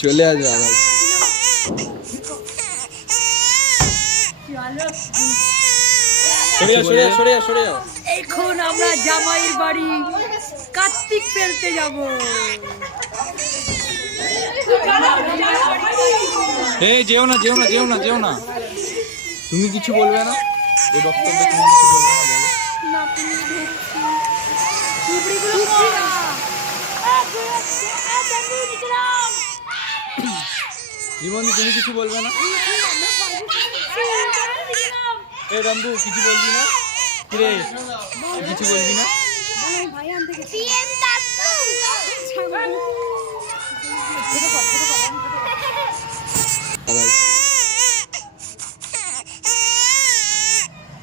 চলে আসবে আবার। এখন আমরা জামাইয়ের বাড়ি কার্তিক ফেলতে যাব। যেও না যেও না যেও না যেও না। তুমি কিছু বলবে না এই বক্তব্যে? তুমি কিছু বলবে না বলো। জীবন তুমি কিছু বলবে না? এ রামবু কিছু বলবি না? কিরে কিছু বলবি না? ভাই